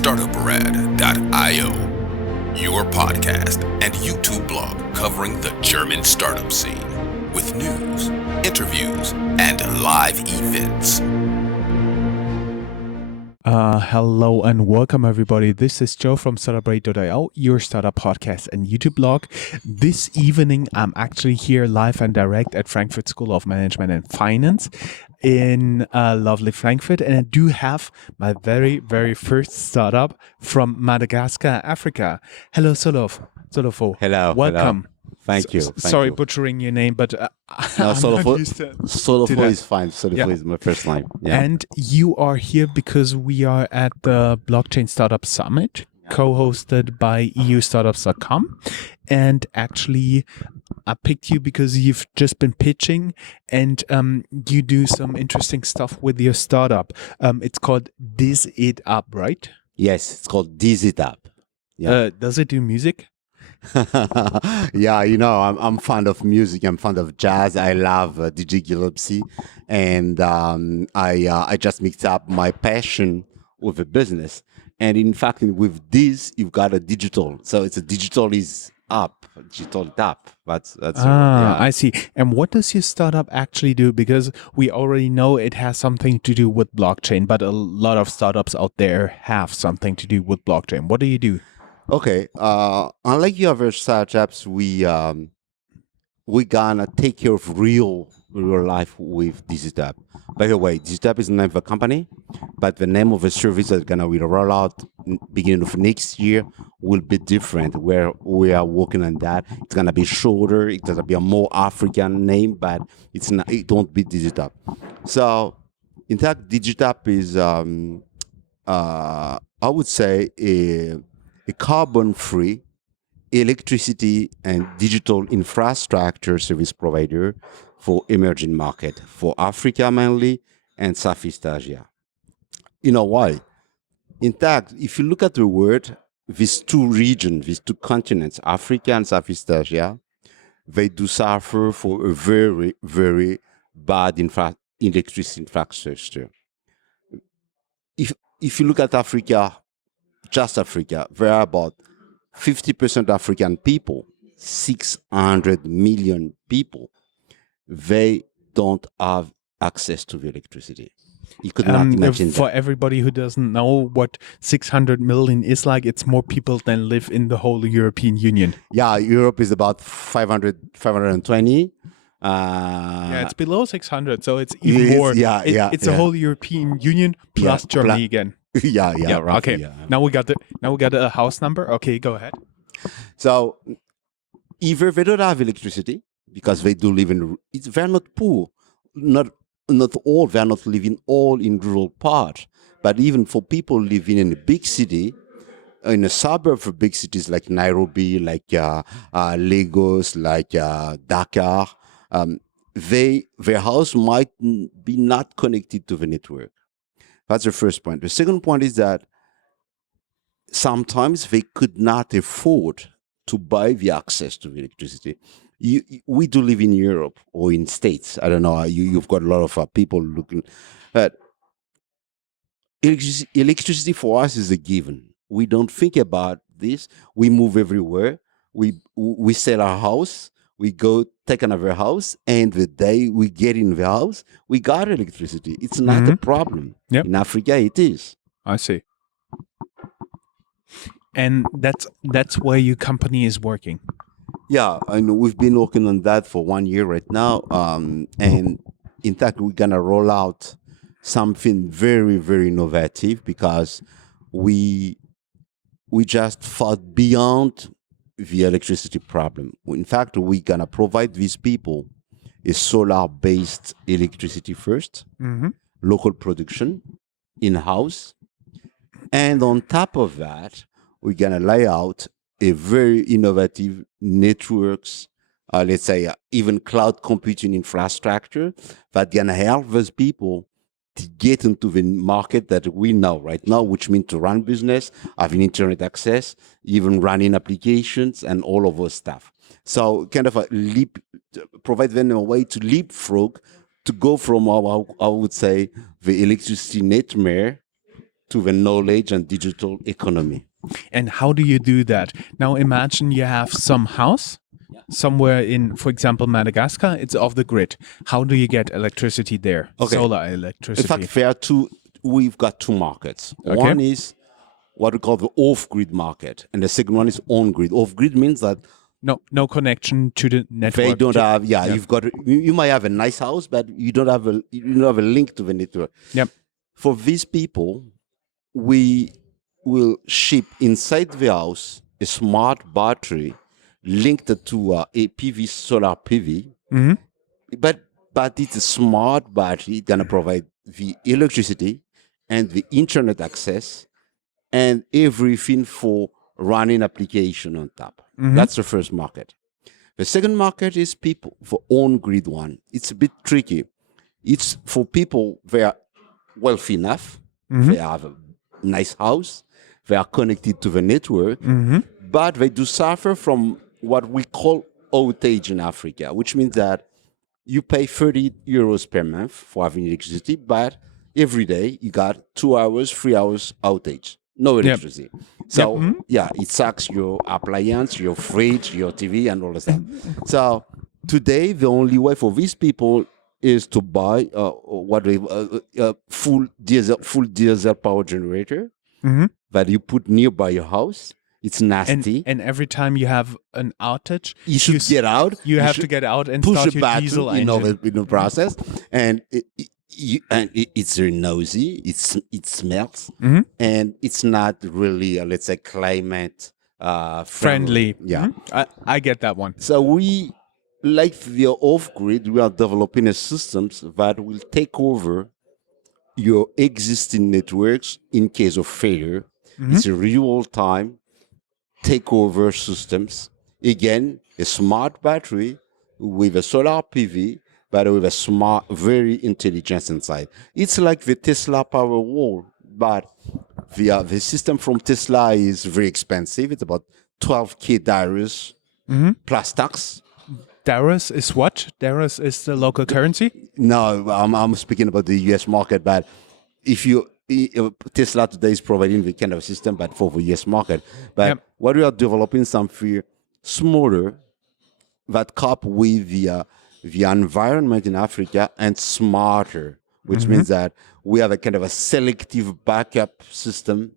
Startuprad.io, your podcast and YouTube blog covering the German startup scene with news, interviews, and live events. Hello and welcome everybody. This is Joe from Startuprad.io, your startup podcast and YouTube blog. This evening, I'm actually here live and direct at Frankfurt School of Management and Finance in lovely Frankfurt. And I do have my very first startup from Madagascar, Africa. Hello, Solofo. Hello. Welcome. Thank you. Sorry butchering your name, but No, I'm not used to Solofo that. is fine. Solofo is my first name. Yeah. And you are here because we are at the Blockchain Startup Summit, co-hosted by eustartups.com. And actually, I picked you because you've just been pitching and you do some interesting stuff with your startup. It's called DizzitUp, right? Yes, it's called DizzitUp. Yeah. Does it do music? Yeah, I'm fond of music. I'm fond of jazz. I love DJ and I just mixed up my passion with a business. And in fact, with this, you've got a digital. So it's a digital app. That's yeah. I see. And what does your startup actually do? Because we already know it has something to do with blockchain, but a lot of startups out there have something to do with blockchain. What do you do? Okay. Unlike the other startups, we gonna take care of real life with DizzitUp. By the way, DizzitUp is the name of a company, but the name of the service that will roll out beginning of next year will be different. Where we are working on that, it's gonna be shorter. It's gonna be a more African name, but it's not. It won't be DizzitUp. So, in fact, DizzitUp is I would say a carbon-free electricity and digital infrastructure service provider for emerging market, for Africa mainly and Southeast Asia. You know why? In fact, if you look at the world, these two regions, these two continents, Africa and Southeast Asia, they do suffer for a very bad electricity infrastructure. If you look at Africa, just Africa, there are about 50% African people, 600 million people, they don't have access to the electricity. You could not imagine for that. everybody who doesn't know what 600 million is like, it's more people than live in the whole European Union. Yeah, Europe is about 520. Yeah, it's below 600, so it's even more. It's the whole European Union plus Germany again. Yeah, roughly, okay. yeah. Now we got a house number. Okay, go ahead. So either they don't have electricity because they do live in. They're not poor, not all. They're not living all in rural part. But even for people living in a big city, in a suburb of big cities like Nairobi, like Lagos, like Dakar, their house might be not connected to the network. That's the first point. The second point is that sometimes they could not afford to buy the access to electricity. We do live in Europe or in States. I don't know. You've got a lot of people looking. But electricity for us is a given. We don't think about this. We move everywhere. We sell our house. We go take another house, and the day we get in the house, we got electricity. It's not a problem. Yep. In Africa, it is. I see. And that's where your company is working. Yeah, I know we've been working on that for 1 year right now. And in fact, we're gonna roll out something very innovative because we just thought beyond the electricity problem. In fact, we're gonna provide these people a solar-based electricity first, local production, in-house, and on top of that, we're gonna lay out a very innovative networks, let's say even cloud computing infrastructure that gonna help those people to get into the market that we know right now, which means to run business, having internet access, even running applications and all of those stuff. So kind of provide them a way to leapfrog, to go from, I would say, the electricity nightmare to the knowledge and digital economy. And how do you do that? Now imagine you have some house somewhere in, for example, Madagascar. It's off the grid. How do you get electricity there? Okay. Solar In electricity. fact, we've got two markets. Okay. One is what we call the off-grid market, and the second one is on-grid. Off-grid means that no connection to the network. they don't have. You've got. You might have a nice house, but you don't have a link to the network. Yep. For these people, we will ship inside the house a smart battery linked to a PV, solar PV. Mm-hmm. But it's a smart battery gonna provide the electricity and the internet access and everything for running application on top. Mm-hmm. That's the first market. The second market is people for on-grid one. It's a bit tricky. It's for people they are wealthy enough, Mm-hmm. they have a nice house, they are connected to the network, Mm-hmm. but they do suffer from what we call outage in Africa, which means that you pay 30 euros per month for having electricity, but every day you got 2 hours, 3 hours outage. No electricity. So, it sucks your appliance, your fridge, your TV, and all that stuff. So, today, the only way for these people is to buy full diesel power generator Mm-hmm. that you put nearby your house. It's nasty. And every time you have an outage, you should get out. You have should to get out and push start a your button, diesel in engine. the process, and it's very noisy. It smells, Mhm. and it's not really, let's say, climate Friendly. Yeah. Mhm. I get that one. So we, like the off-grid, we are developing a systems that will take over your existing networks in case of failure. It's a real-time takeover systems. Again, a smart battery with a solar PV, but with a smart, very intelligent inside. It's like the Tesla Power Wall, but the system from Tesla is very expensive. It's about 12K dollars plus tax. Darus is what? Darus is the local currency? No, I'm speaking about the US market, but if Tesla today is providing the kind of system, but for the US market. But what we are developing something smaller that cope with the environment in Africa and smarter, which means that we have a kind of a selective backup system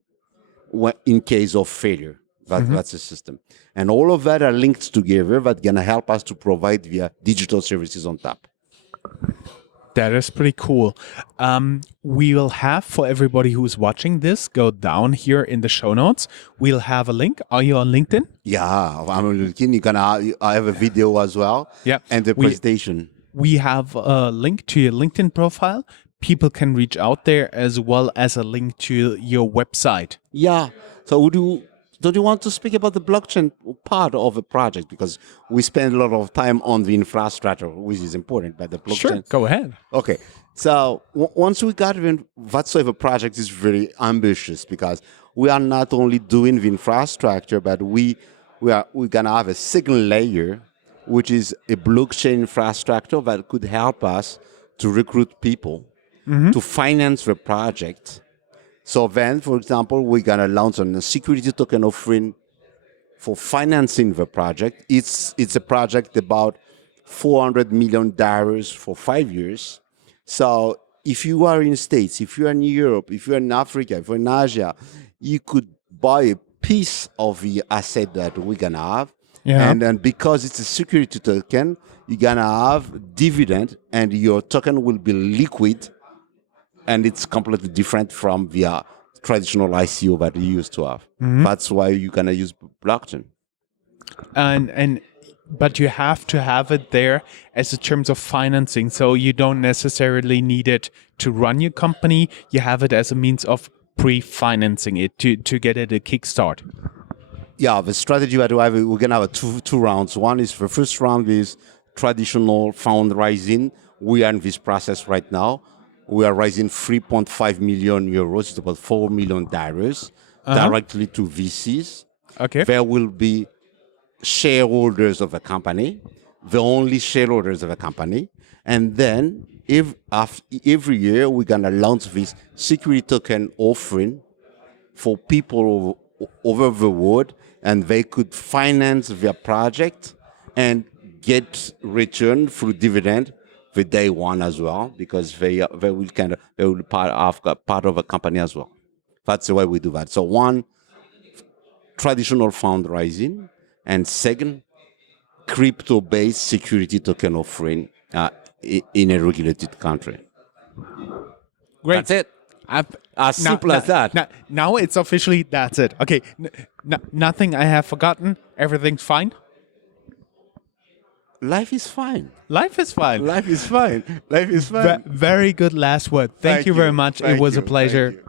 in case of failure. That's a system. And all of that are linked together that going to help us to provide via digital services on top. That is pretty cool. We will have, for everybody who's watching this, go down here in the show notes. We'll have a link. Are you on LinkedIn? Yeah, I'm looking. I have a video as well. Yeah. And the presentation. We have a link to your LinkedIn profile. People can reach out there, as well as a link to your website. Yeah. So don't you want to speak about the blockchain part of the project? Because we spend a lot of time on the infrastructure, which is important, but the blockchain. Sure, go ahead. Okay. So once we got that sort of a project is very ambitious, because we are not only doing the infrastructure, but we're gonna have a second layer, which is a blockchain infrastructure that could help us to recruit people, to finance the project. So then, for example, we're going to launch a security token offering for financing the project. It's a project about $400 million for 5 years. So if you are in States, if you're in Europe, if you're in Africa, if you're in Asia, you could buy a piece of the asset that we're going to have. Yeah. And then because it's a security token, you're going to have dividend, and your token will be liquid. And it's completely different from the traditional ICO that you used to have. That's why you're gonna use blockchain. But you have to have it there as in terms of financing. So you don't necessarily need it to run your company. You have it as a means of pre-financing it to get it a kickstart. Yeah, the strategy that we have, we're gonna have two rounds. One is the first round is traditional fundraising. We are in this process right now. We are raising 3.5 million euros, it's about $4 million directly to VCs. Okay. There will be shareholders of the company, the only shareholders of the company, And then every year we're gonna launch this security token offering for people over the world, and they could finance their project and get return through dividend the day one as well, because they will part of a company as well. That's the way we do that. So one, traditional fundraising, and second, crypto-based security token offering in a regulated country. Great. That's it. As Now- simple as now- that. Now it's officially that's it. Okay, nothing I have forgotten. Everything's fine. Life is fine. Life is fine. Life is fine. Life is fine. Very good last word. Thank you very much. It was a pleasure.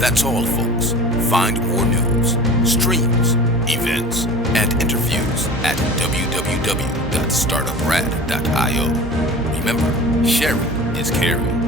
That's all, folks. Find more news, streams, events, and interviews at www.startuprad.io. Remember, sharing is caring.